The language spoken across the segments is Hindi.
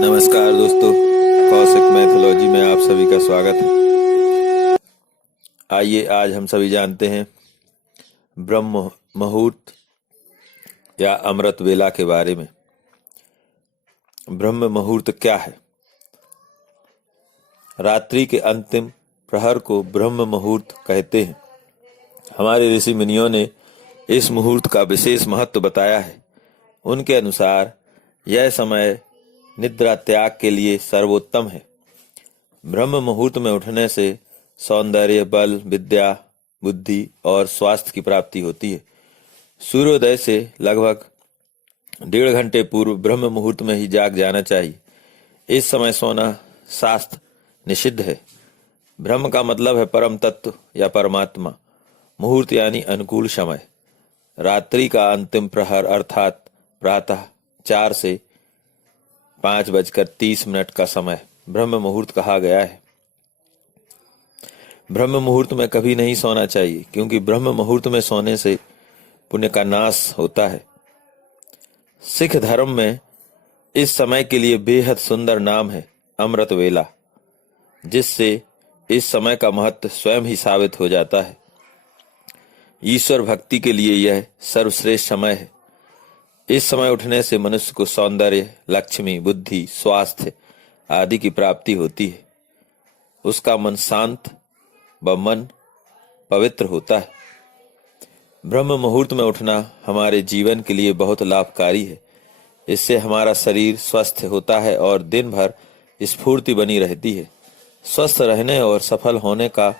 नमस्कार दोस्तों, कौशिक मैथोलॉजी में आप सभी का स्वागत है। आइए आज हम सभी जानते हैं ब्रह्म मुहूर्त या अमृत वेला के बारे में। ब्रह्म मुहूर्त क्या है? रात्रि के अंतिम प्रहर को ब्रह्म मुहूर्त कहते हैं। हमारे ऋषि मुनियों ने इस मुहूर्त का विशेष महत्व बताया है। उनके अनुसार यह समय निद्रा त्याग के लिए सर्वोत्तम है। ब्रह्म मुहूर्त में उठने से सौंदर्य, बल, विद्या, बुद्धि और स्वास्थ्य की प्राप्ति होती है। सूर्योदय से लगभग 1.5 घंटे पूर्व ब्रह्म मुहूर्त में ही जाग जाना चाहिए। इस समय सोना शास्त्र निषिद्ध है। ब्रह्म का मतलब है परम तत्व या परमात्मा। मुहूर्त यानी अनुकूल समय। रात्रि का अंतिम प्रहर अर्थात प्रातः 4 से 5:30 का समय ब्रह्म मुहूर्त कहा गया है। ब्रह्म मुहूर्त में कभी नहीं सोना चाहिए, क्योंकि ब्रह्म मुहूर्त में सोने से पुण्य का नाश होता है। सिख धर्म में इस समय के लिए बेहद सुंदर नाम है अमृत वेला, जिससे इस समय का महत्व स्वयं ही साबित हो जाता है। ईश्वर भक्ति के लिए यह सर्वश्रेष्ठ समय है। इस समय उठने से मनुष्य को सौंदर्य, लक्ष्मी, बुद्धि, स्वास्थ्य आदि की प्राप्ति होती है। उसका मन शांत व मन पवित्र होता है। ब्रह्म मुहूर्त में उठना हमारे जीवन के लिए बहुत लाभकारी है। इससे हमारा शरीर स्वस्थ होता है और दिन भर स्फूर्ति बनी रहती है। स्वस्थ रहने और सफल होने का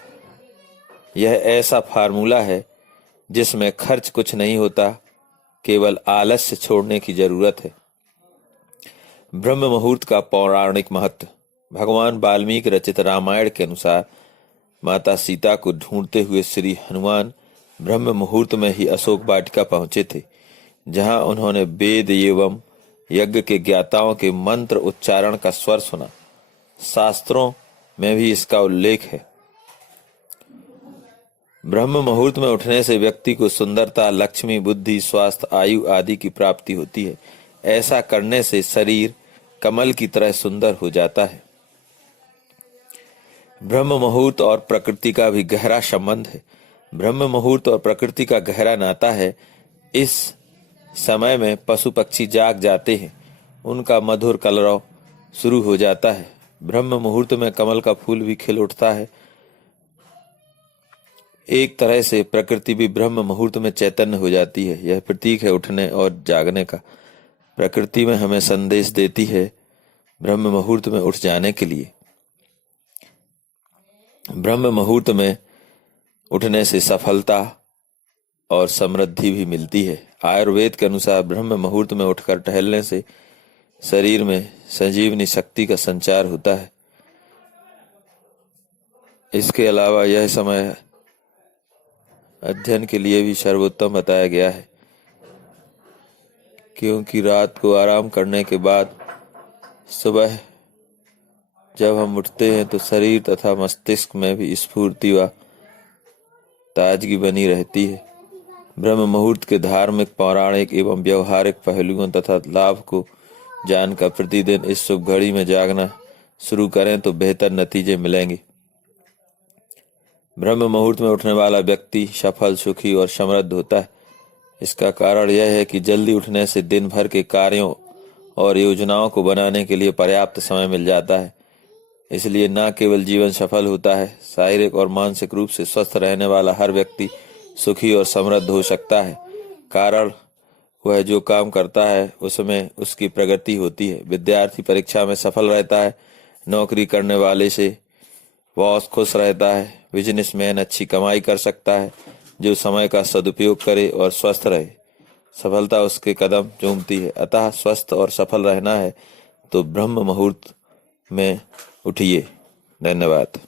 यह ऐसा फार्मूला है जिसमें खर्च कुछ नहीं होता, केवल आलस्य छोड़ने की जरूरत है। ब्रह्म मुहूर्त का पौराणिक महत्व। भगवान वाल्मीकि रचित रामायण के अनुसार माता सीता को ढूंढते हुए श्री हनुमान ब्रह्म मुहूर्त में ही अशोक वाटिका पहुंचे थे, जहां उन्होंने वेद एवं यज्ञ के ज्ञाताओं के मंत्र उच्चारण का स्वर सुना। शास्त्रों में भी इसका उल्लेख है। ब्रह्म मुहूर्त में उठने से व्यक्ति को सुंदरता, लक्ष्मी, बुद्धि, स्वास्थ्य, आयु आदि की प्राप्ति होती है। ऐसा करने से शरीर कमल की तरह सुंदर हो जाता है। ब्रह्म मुहूर्त और प्रकृति का भी गहरा संबंध है। ब्रह्म मुहूर्त और प्रकृति का गहरा नाता है। इस समय में पशु पक्षी जाग जाते हैं, उनका मधुर कलरव शुरू हो जाता है। ब्रह्म मुहूर्त में कमल का फूल भी खिल उठता है। एक तरह से प्रकृति भी ब्रह्म मुहूर्त में चैतन्य हो जाती है। यह प्रतीक है उठने और जागने का। प्रकृति में हमें संदेश देती है ब्रह्म मुहूर्त में उठ जाने के लिए। ब्रह्म मुहूर्त में उठने से सफलता और समृद्धि भी मिलती है। आयुर्वेद के अनुसार ब्रह्म मुहूर्त में उठकर टहलने से शरीर में संजीवनी शक्ति का संचार होता है। इसके अलावा यह समय अध्ययन के लिए भी सर्वोत्तम बताया गया है, क्योंकि रात को आराम करने के बाद सुबह जब हम उठते हैं तो शरीर तथा मस्तिष्क में भी स्फूर्ति व ताजगी बनी रहती है। ब्रह्म मुहूर्त के धार्मिक, पौराणिक एवं व्यवहारिक पहलुओं तथा लाभ को जानकर प्रतिदिन इस शुभ घड़ी में जागना शुरू करें तो बेहतर नतीजे मिलेंगे। ब्रह्म मुहूर्त में उठने वाला व्यक्ति सफल, सुखी और समृद्ध होता है। इसका कारण यह है कि जल्दी उठने से दिन भर के कार्यों और योजनाओं को बनाने के लिए पर्याप्त समय मिल जाता है। इसलिए न केवल जीवन सफल होता है, शारीरिक और मानसिक रूप से स्वस्थ रहने वाला हर व्यक्ति सुखी और समृद्ध हो सकता है। कारण वह जो काम करता है उसमें उसकी प्रगति होती है। विद्यार्थी परीक्षा में सफल रहता है। नौकरी करने वाले से बॉस खुश रहता है। बिजनेसमैन अच्छी कमाई कर सकता है। जो समय का सदुपयोग करे और स्वस्थ रहे, सफलता उसके कदम चूमती है। अतः स्वस्थ और सफल रहना है तो ब्रह्म मुहूर्त में उठिए। धन्यवाद।